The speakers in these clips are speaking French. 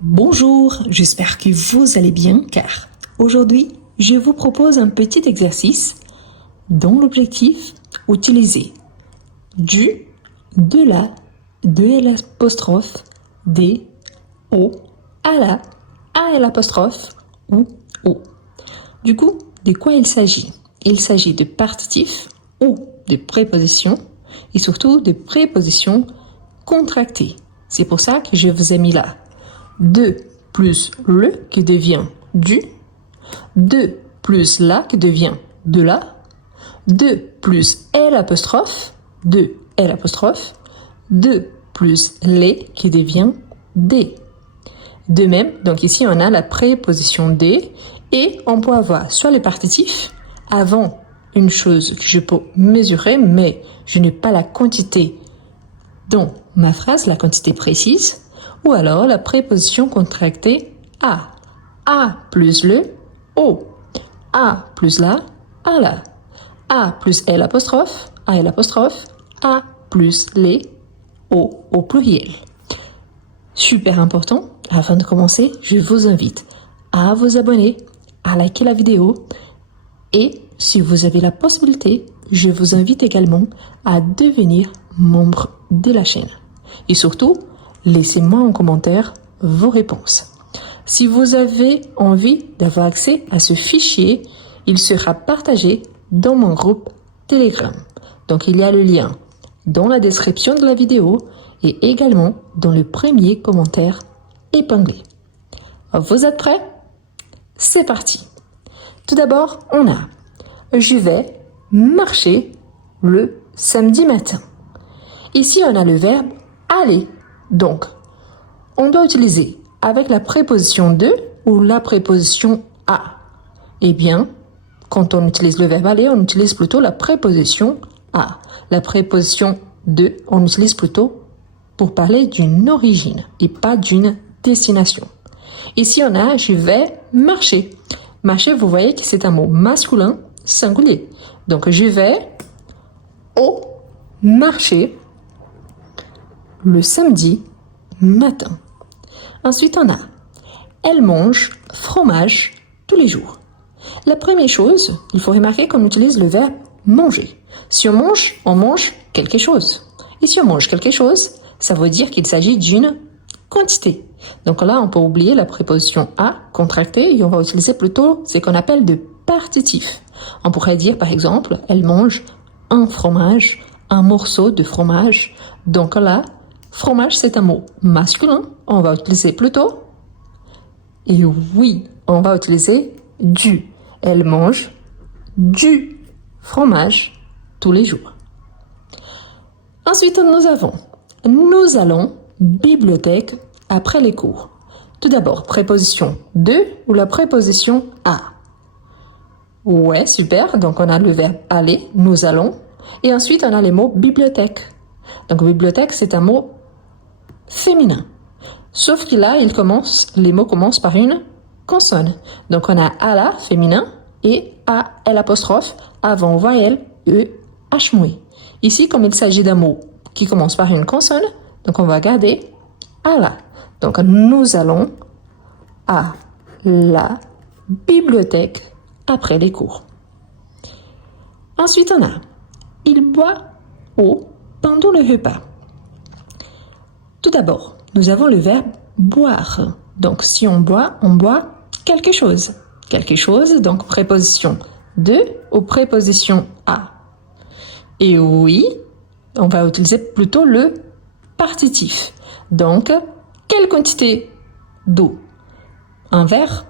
Bonjour, j'espère que vous allez bien car aujourd'hui, je vous propose un petit exercice dont l'objectif utiliser du, de la, de l'apostrophe, des, au, à l'apostrophe ou au. Du coup, de quoi il s'agit? Il s'agit de partitifs ou de prépositions et surtout de prépositions contractées. C'est pour ça que je vous ai mis là. De plus le qui devient du, de plus la qui devient de la, de plus l'apostrophe, de l'apostrophe, de plus les qui devient des. De même, donc ici on a la préposition des et on peut avoir soit le partitif avant une chose que je peux mesurer mais je n'ai pas la quantité dans ma phrase, la quantité précise, ou alors la préposition contractée a plus le, au, a plus la, a plus l'apostrophe, a plus les, au pluriel. Super important, avant de commencer, je vous invite à vous abonner, à liker la vidéo et si vous avez la possibilité, je vous invite également à devenir membre de la chaîne. Et surtout, laissez-moi en commentaire vos réponses. Si vous avez envie d'avoir accès à ce fichier, il sera partagé dans mon groupe Telegram. Donc il y a le lien dans la description de la vidéo et également dans le premier commentaire épinglé. Vous êtes prêts? C'est parti. Tout d'abord, on a je vais marcher le samedi matin. Ici, on a le verbe aller. Donc, on doit utiliser avec la préposition de ou la préposition à. Eh bien, quand on utilise le verbe aller, on utilise plutôt la préposition à. La préposition de, on utilise plutôt pour parler d'une origine et pas d'une destination. Ici, on a je vais marcher. Marcher, vous voyez que c'est un mot masculin singulier. Donc, je vais au marché le samedi matin. Ensuite, on a elle mange fromage tous les jours. La première chose, il faut remarquer qu'on utilise le verbe manger. Si on mange quelque chose. Et si on mange quelque chose, ça veut dire qu'il s'agit d'une quantité. Donc là, on peut oublier la préposition à contractée et on va utiliser plutôt ce qu'on appelle de partitif. On pourrait dire par exemple, elle mange un fromage, un morceau de fromage. Donc là, fromage c'est un mot masculin, on va utiliser plutôt. Et oui, on va utiliser du. Elle mange du fromage tous les jours. Ensuite, nous allons bibliothèque après les cours. Tout d'abord, préposition de ou la préposition à. Ouais, super. Donc, on a le verbe aller, nous allons. Et ensuite, on a les mots bibliothèque. Donc, bibliothèque, c'est un mot féminin. Sauf que là, les mots commencent par une consonne. Donc, on a à la féminin et à l'apostrophe avant voyelle e h muet. Ici, comme il s'agit d'un mot qui commence par une consonne, donc on va garder à la. Donc, nous allons à la bibliothèque après les cours. Ensuite, on a il boit eau pendant le repas. Tout d'abord, nous avons le verbe boire. Donc, si on boit quelque chose. Quelque chose, donc préposition de ou préposition à. Et oui, on va utiliser plutôt le partitif. Donc, quelle quantité d'eau? Un verre?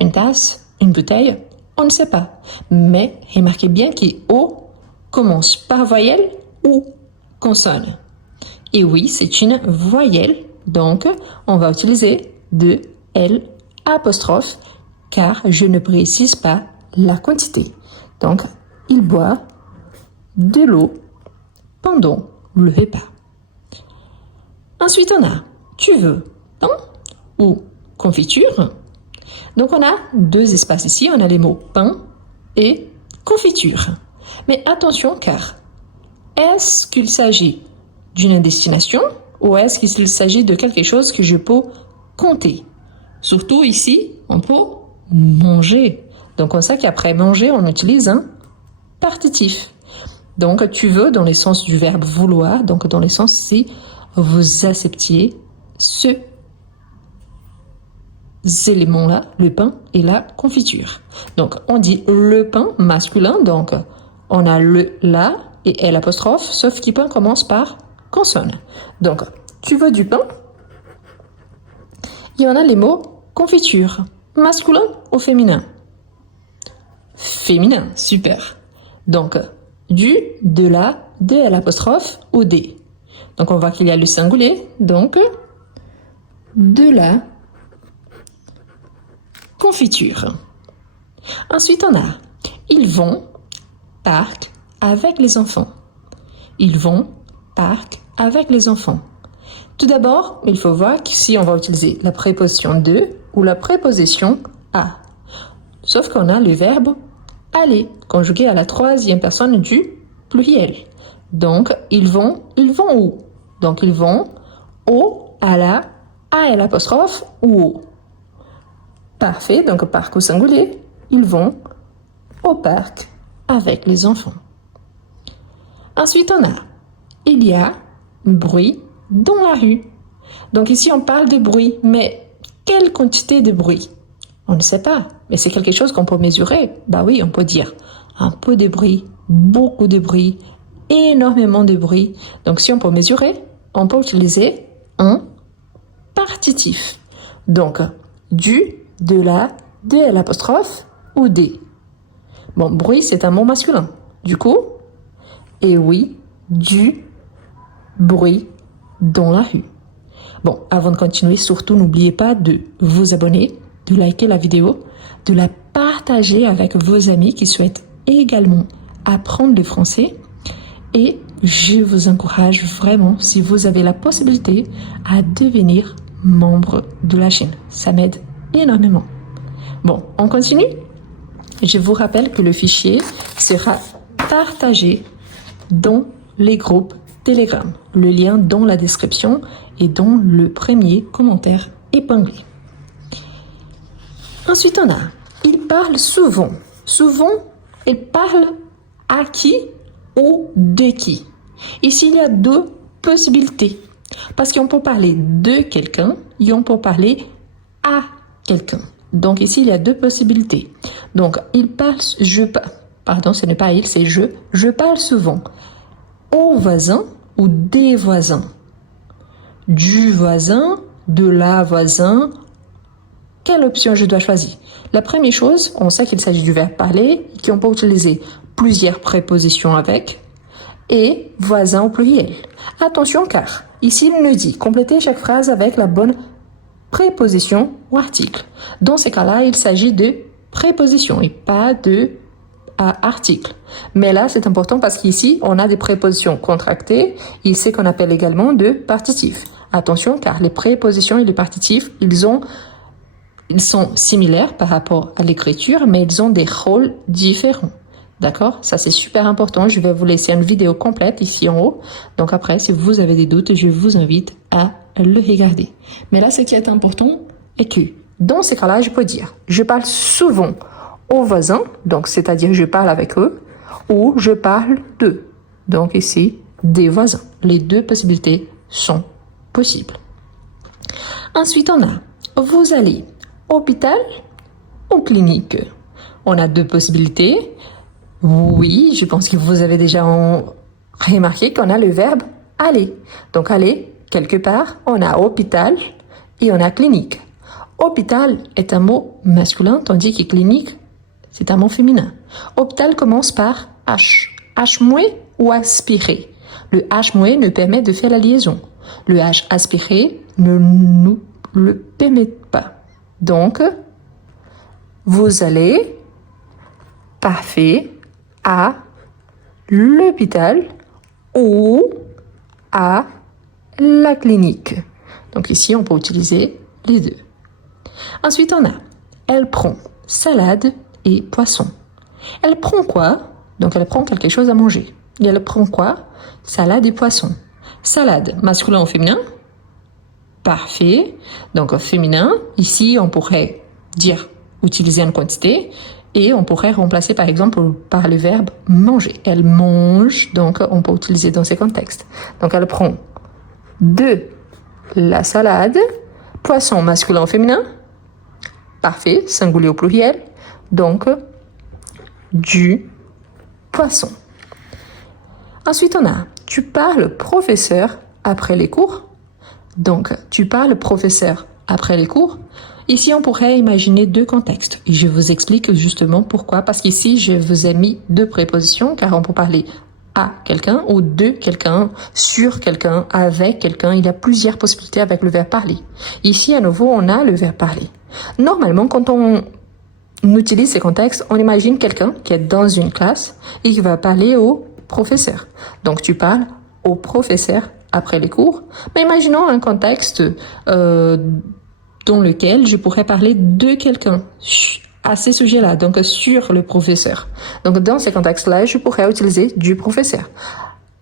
Une tasse? Une bouteille? On ne sait pas. Mais remarquez bien que eau commence par voyelle ou consonne. Et oui, c'est une voyelle. Donc, on va utiliser de L apostrophe car je ne précise pas la quantité. Donc, il boit de l'eau pendant le repas. Ensuite, on a tu veux pain ou confiture. Donc, on a deux espaces ici. On a les mots pain et confiture. Mais attention car est-ce qu'il s'agit d'une destination ou est-ce qu'il s'agit de quelque chose que je peux compter. Surtout ici, on peut manger. Donc, on sait qu'après manger, on utilise un partitif. Donc, tu veux dans le sens du verbe vouloir, donc dans le sens si vous acceptiez ce éléments-là, le pain et la confiture. Donc, on dit le pain masculin, donc on a le la et L apostrophe, sauf que pain commence par consonne. Donc, tu veux du pain? Il y en a les mots confiture, masculin ou féminin? Féminin, super. Donc, du, de la, de L apostrophe ou des. Donc, on voit qu'il y a le singulier, donc de la confiture. Ensuite, on a ils vont parc avec les enfants. Ils vont parc avec les enfants. Tout d'abord, il faut voir qu'ici, on va utiliser la préposition de ou la préposition à. Sauf qu'on a le verbe aller, conjugué à la troisième personne du pluriel. Donc, ils vont où? Donc, ils vont au, à la, à L apostrophe ou au. Parfait, donc parc au singulier, ils vont au parc avec les enfants. Ensuite, on a il y a bruit dans la rue. Donc ici, on parle de bruit, mais quelle quantité de bruit? On ne sait pas, mais c'est quelque chose qu'on peut mesurer. Bah oui, on peut dire un peu de bruit, beaucoup de bruit, énormément de bruit. Donc si on peut mesurer, on peut utiliser un partitif. Donc, du, de la, de l'apostrophe ou des. Bon, bruit, c'est un mot masculin. Du coup, et oui, du bruit dans la rue. Bon, avant de continuer, surtout n'oubliez pas de vous abonner, de liker la vidéo, de la partager avec vos amis qui souhaitent également apprendre le français. Et je vous encourage vraiment, si vous avez la possibilité, à devenir membre de la chaîne. Ça m'aide énormément. Bon, on continue. Je vous rappelle que le fichier sera partagé dans les groupes Telegram. Le lien dans la description et dans le premier commentaire épinglé. Ensuite, on a il parle souvent. Souvent, il parle à qui ou de qui. Ici, il y a deux possibilités. Parce qu'on peut parler de quelqu'un et on peut parler à quelqu'un. Donc ici, il y a deux possibilités. Donc, il parle, pardon, ce n'est pas il, c'est je. Je parle souvent aux voisins ou des voisins. Du voisin, de la voisin. Quelle option je dois choisir? La première chose, on sait qu'il s'agit du verbe parler, qu'on peut utiliser plusieurs prépositions avec, et voisin au pluriel. Attention car, ici il nous dit compléter chaque phrase avec la bonne préposition ou article. Dans ces cas-là, il s'agit de préposition et pas de article. Mais là, c'est important parce qu'ici, on a des prépositions contractées. Il sait qu'on appelle également de partitifs. Attention car les prépositions et les partitifs, ils sont similaires par rapport à l'écriture, mais ils ont des rôles différents. D'accord? Ça, c'est super important. Je vais vous laisser une vidéo complète ici en haut. Donc après, si vous avez des doutes, je vous invite à le regarder. Mais là, ce qui est important est que dans ces cas-là, je peux dire, je parle souvent aux voisins, donc c'est-à-dire je parle avec eux, ou je parle d'eux. Donc ici, des voisins. Les deux possibilités sont possibles. Ensuite, on a, vous allez hôpital ou clinique? On a deux possibilités. Oui, je pense que vous avez déjà remarqué qu'on a le verbe aller. Donc aller, quelque part, on a hôpital et on a clinique. Hôpital est un mot masculin, tandis que clinique, c'est un mot féminin. Hôpital commence par H. H muet ou aspiré. Le H muet nous permet de faire la liaison. Le H aspiré ne nous le permet pas. Donc, vous allez, parfait, à l'hôpital ou à la clinique. Donc ici, on peut utiliser les deux. Ensuite, on a, elle prend salade et poisson. Elle prend quoi? Donc, elle prend quelque chose à manger. Et elle prend quoi? Salade et poisson. Salade, masculin ou féminin? Parfait. Donc, féminin. Ici, on pourrait dire utiliser en quantité. Et on pourrait remplacer, par exemple, par le verbe manger. Elle mange, donc on peut utiliser dans ces contextes. Donc, elle prend de la salade, poisson masculin ou féminin. Parfait, singulier au pluriel. Donc, du poisson. Ensuite, on a, tu parles professeur après les cours. Donc, tu parles professeur après les cours. Ici, on pourrait imaginer deux contextes. Et je vous explique justement pourquoi. Parce qu'ici, je vous ai mis deux prépositions, car on peut parler à quelqu'un ou de quelqu'un, sur quelqu'un, avec quelqu'un. Il y a plusieurs possibilités avec le verbe parler. Ici, à nouveau, on a le verbe parler. Normalement, quand on utilise ces contextes, on imagine quelqu'un qui est dans une classe et qui va parler au professeur. Donc, tu parles au professeur après les cours. Mais imaginons un contexte dans lequel je pourrais parler de quelqu'un à ces sujets-là, donc sur le professeur. Donc, dans ces contextes-là, je pourrais utiliser du professeur.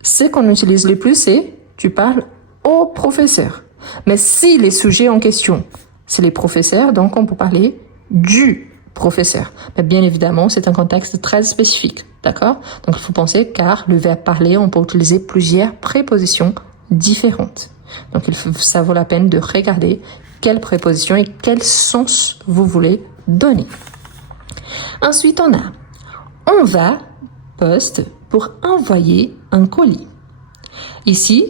Ce qu'on utilise le plus, c'est tu parles au professeur. Mais si les sujets en question, c'est les professeurs, donc on peut parler du professeur. Mais bien évidemment, c'est un contexte très spécifique, d'accord? Donc, il faut penser, car le verbe parler, on peut utiliser plusieurs prépositions différentes. Donc, ça vaut la peine de regarder quelle préposition et quel sens vous voulez donner. Ensuite, on va, poste, pour envoyer un colis. Ici,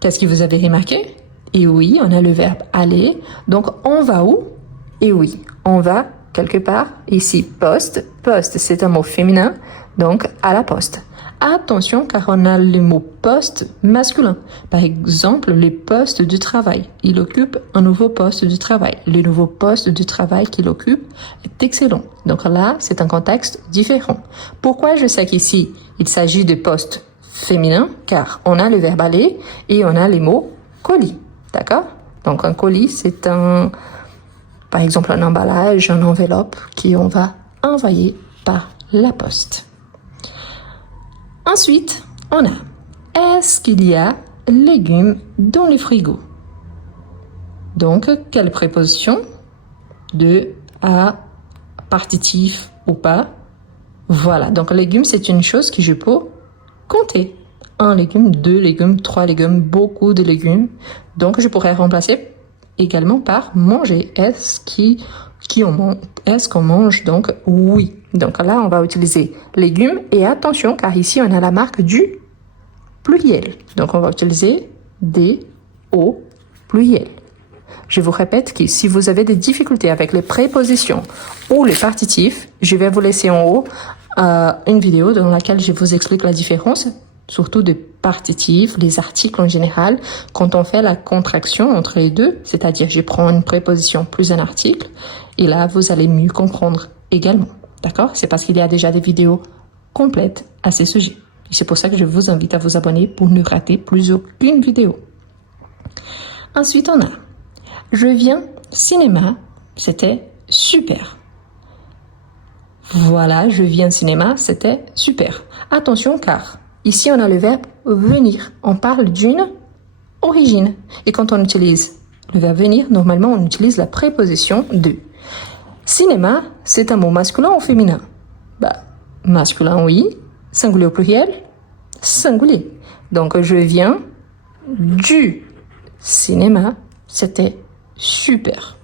qu'est-ce que vous avez remarqué? Et oui, on a le verbe aller. Donc, on va où? Et oui, on va quelque part. Ici, poste. Poste, c'est un mot féminin. Donc, à la poste. Attention, car on a le mot poste masculin. Par exemple, le poste de travail. Il occupe un nouveau poste de travail. Le nouveau poste de travail qu'il occupe est excellent. Donc là, c'est un contexte différent. Pourquoi je sais qu'ici, il s'agit de poste féminin? Car on a le verbe aller et on a les mots colis. D'accord? Donc un colis, c'est par exemple, un emballage, une enveloppe qu'on va envoyer par la poste. Ensuite, on a, est-ce qu'il y a légumes dans le frigo? Donc, quelle préposition? De, à, partitif ou pas? Voilà, donc légumes, c'est une chose que je peux compter. 1 légume, 2 légumes, 3 légumes, beaucoup de légumes. Donc, je pourrais remplacer également par manger. Est-ce qu'on mange? Donc, oui. Donc là, on va utiliser légumes. Et attention, car ici, on a la marque du pluriel. Donc, on va utiliser des au pluriel. Je vous répète que si vous avez des difficultés avec les prépositions ou les partitifs, je vais vous laisser en haut une vidéo dans laquelle je vous explique la différence, surtout des partitifs, les articles en général, quand on fait la contraction entre les deux, c'est-à-dire je prends une préposition plus un article, et là, vous allez mieux comprendre également. D'accord? C'est parce qu'il y a déjà des vidéos complètes à ces sujets. Et c'est pour ça que je vous invite à vous abonner pour ne rater plus aucune vidéo. Ensuite, on a je viens cinéma, c'était super. Voilà, je viens cinéma, c'était super. Attention, car ici, on a le verbe venir. On parle d'une origine. Et quand on utilise le verbe venir, normalement, on utilise la préposition de. Cinéma, c'est un mot masculin ou féminin? Masculin, oui. Singulier au pluriel? Singulier. Donc, je viens du cinéma, c'était super.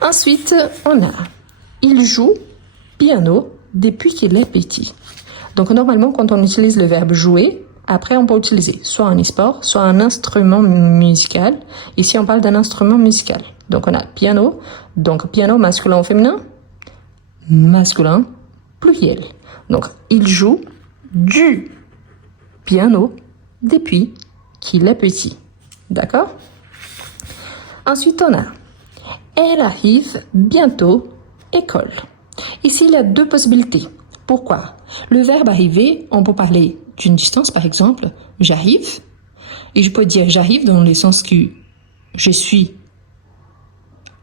Ensuite, on a il joue piano depuis qu'il est petit. Donc, normalement, quand on utilise le verbe jouer, après, on peut utiliser soit un e-sport, soit un instrument musical. Ici, on parle d'un instrument musical. Donc, on a piano. Donc, piano masculin ou féminin? Masculin, pluriel. Donc, il joue du piano depuis qu'il est petit. D'accord? Ensuite, on a elle arrive bientôt école. Ici, il y a deux possibilités. Pourquoi? Le verbe arriver, on peut parler d'une distance, par exemple, j'arrive. Et je peux dire j'arrive dans le sens que je suis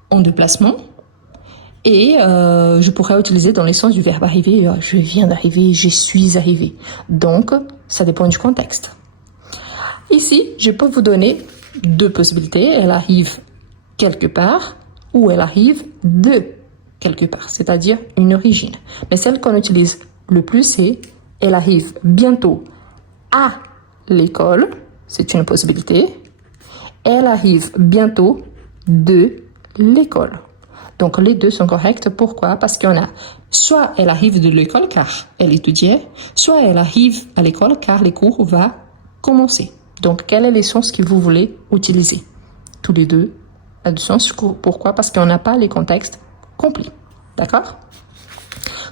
en déplacement. Et je pourrais utiliser dans le sens du verbe arriver, je viens d'arriver, je suis arrivé. Donc, ça dépend du contexte. Ici, je peux vous donner deux possibilités. Elle arrive quelque part ou elle arrive de quelque part, c'est-à-dire une origine. Mais celle qu'on utilise le plus, c'est elle arrive bientôt à l'école, c'est une possibilité. Elle arrive bientôt de l'école. Donc les deux sont corrects. Pourquoi? Parce qu'on a soit elle arrive de l'école car elle étudiait, soit elle arrive à l'école car les cours vont commencer. Donc quel est le sens que vous voulez utiliser? Tous les deux a du sens. Pourquoi? Parce qu'on n'a pas les contextes complets. D'accord?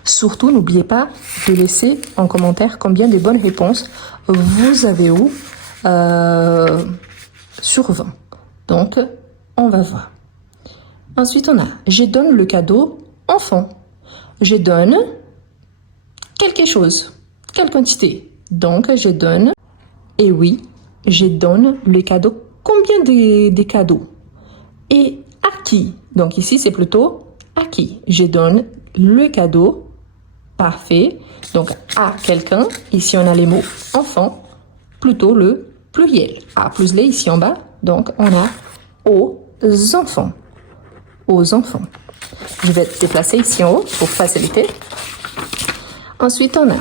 Surtout, n'oubliez pas de laisser en commentaire combien de bonnes réponses vous avez eu sur 20. Donc, on va voir. Ensuite, on a « Je donne le cadeau enfant ». Je donne quelque chose, quelle quantité. Donc, je donne, et oui, je donne le cadeau. Combien de cadeaux? Et à qui? Donc ici, c'est plutôt à qui? Je donne le cadeau. Parfait. Donc, à quelqu'un. Ici, on a les mots enfant, plutôt le pluriel. A plus les ici en bas. Donc, on a aux enfants. Aux enfants. Je vais déplacer ici en haut pour faciliter. Ensuite, on a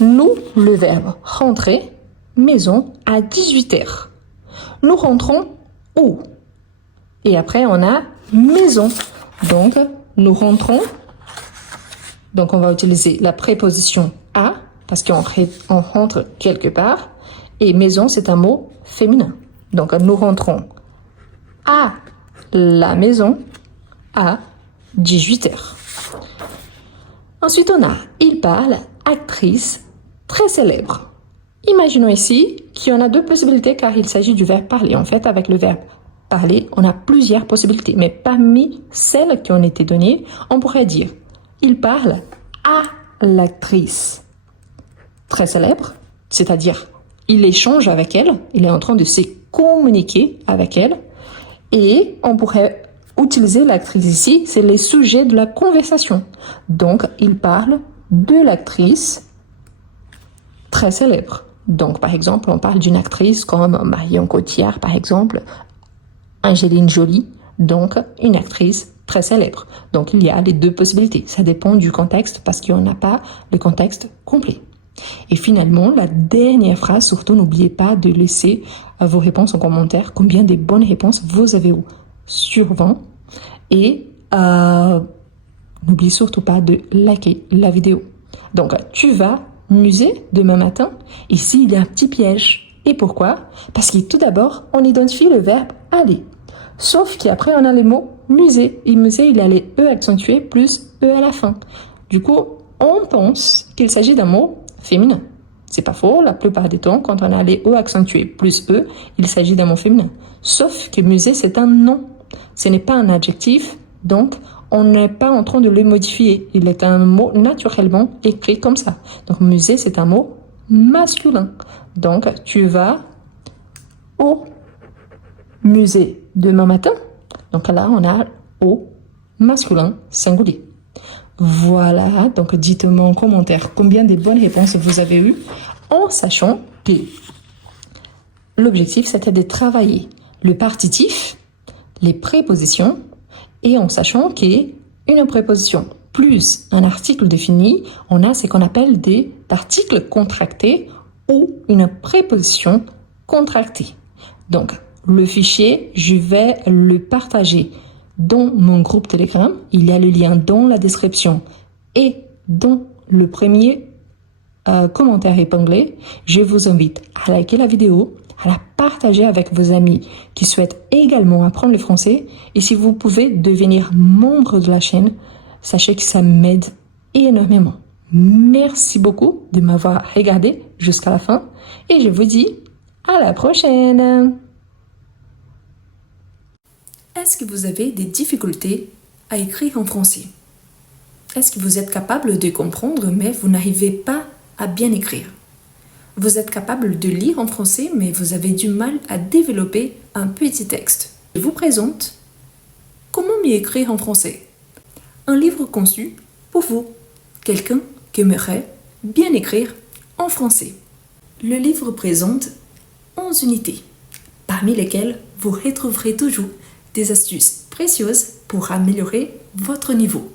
nous, le verbe rentrer, maison, à 18h. Nous rentrons où? Et après, on a maison. Donc, nous rentrons. Donc, on va utiliser la préposition à, parce qu'on rentre quelque part. Et maison, c'est un mot féminin. Donc, nous rentrons à la maison à 18h. Ensuite, on a il parle, actrice, très célèbre. Imaginons ici qu'il y en a deux possibilités car il s'agit du verbe parler. En fait, avec le verbe parler, on a plusieurs possibilités. Mais parmi celles qui ont été données, on pourrait dire il parle à l'actrice très célèbre, c'est-à-dire il échange avec elle, il est en train de se communiquer avec elle. Et on pourrait utiliser l'actrice ici, c'est les sujets de la conversation. Donc, il parle de l'actrice très célèbre. Donc, par exemple, on parle d'une actrice comme Marion Cotillard, par exemple, Angelina Jolie, donc une actrice très célèbre. Donc, il y a les deux possibilités. Ça dépend du contexte parce qu'on n'a pas le contexte complet. Et finalement, la dernière phrase, surtout n'oubliez pas de laisser vos réponses en commentaire, combien de bonnes réponses vous avez eues sur 20. Et n'oubliez surtout pas de liker la vidéo. Donc, tu vas musée demain matin. Ici, il y a un petit piège. Et pourquoi? Parce que tout d'abord, on identifie le verbe aller. Sauf qu'après, on a les mots musée. Et musée, il y a les E accentués plus E à la fin. Du coup, on pense qu'il s'agit d'un mot féminin. C'est pas faux, la plupart des temps, quand on a les E accentués plus E, il s'agit d'un mot féminin. Sauf que musée, c'est un nom. Ce n'est pas un adjectif, donc on n'est pas en train de le modifier. Il est un mot naturellement écrit comme ça. Donc musée, c'est un mot masculin. Donc tu vas au musée demain matin. Donc là, on a au masculin singulier. Voilà, donc dites-moi en commentaire combien de bonnes réponses vous avez eues en sachant que l'objectif c'était de travailler le partitif, les prépositions et en sachant qu'une préposition plus un article défini, on a ce qu'on appelle des articles contractés ou une préposition contractée. Donc, le fichier, je vais le partager dans mon groupe Telegram. Il y a le lien dans la description et dans le premier commentaire épinglé. Je vous invite à liker la vidéo, à la partager avec vos amis qui souhaitent également apprendre le français. Et si vous pouvez devenir membre de la chaîne, sachez que ça m'aide énormément. Merci beaucoup de m'avoir regardé jusqu'à la fin et je vous dis à la prochaine. Est-ce que vous avez des difficultés à écrire en français? Est-ce que vous êtes capable de comprendre mais vous n'arrivez pas à bien écrire? Vous êtes capable de lire en français mais vous avez du mal à développer un petit texte. Je vous présente Comment mieux écrire en français? Un livre conçu pour vous, quelqu'un qui aimerait bien écrire en français. Le livre présente 11 unités. Parmi parmi lesquels vous retrouverez toujours des astuces précieuses pour améliorer votre niveau.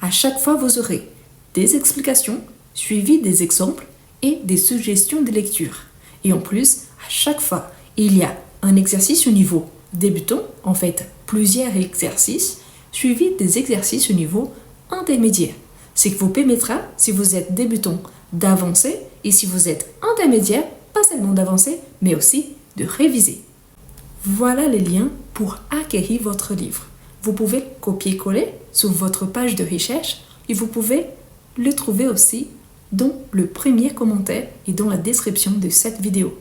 À chaque fois, vous aurez des explications suivies des exemples et des suggestions de lecture. Et en plus, à chaque fois, il y a un exercice au niveau débutant, en fait plusieurs exercices, suivis des exercices au niveau intermédiaire. Ce qui vous permettra, si vous êtes débutant, d'avancer et si vous êtes intermédiaire, pas seulement d'avancer, mais aussi de réviser. Voilà les liens pour acquérir votre livre. Vous pouvez copier-coller sur votre page de recherche et vous pouvez le trouver aussi dans le premier commentaire et dans la description de cette vidéo.